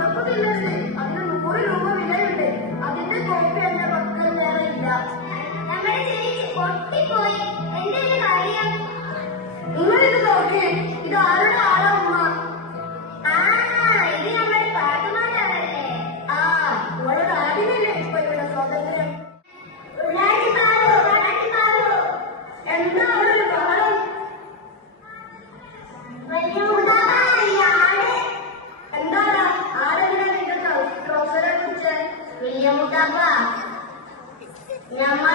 നടക്കുന്നില്ലെന്ന്. അതിന് 100 രൂപ വിലയുണ്ട്. അതിന്റെ കോപ്പി എന്റെ പക്കൽ വേറെ ഇല്ല. നമ്മുടെ ചേച്ചി പൊട്ടിപ്പോയി. എന്തൊരു കാര്യം? നിങ്ങളിത് നോക്കി. ഇത് ആരുടെ ആളാ ഉമ്മ? ഇത് നമ്മുടെ പാട്ടുമാറ്റാണല്ലേ? ഇവളുടെ ആദ്യമല്ലേ ഇപ്പൊ ഇവിടെ സ്വാതന്ത്ര്യം. എന്താ അവിടെ ഒരു ബഹളം? എന്താടാ ആരെങ്കിലും നിന്റെ ട്രൗസറെ കുറിച്ച്? വലിയ മുട്ടാപ്പ, നമ്മൾ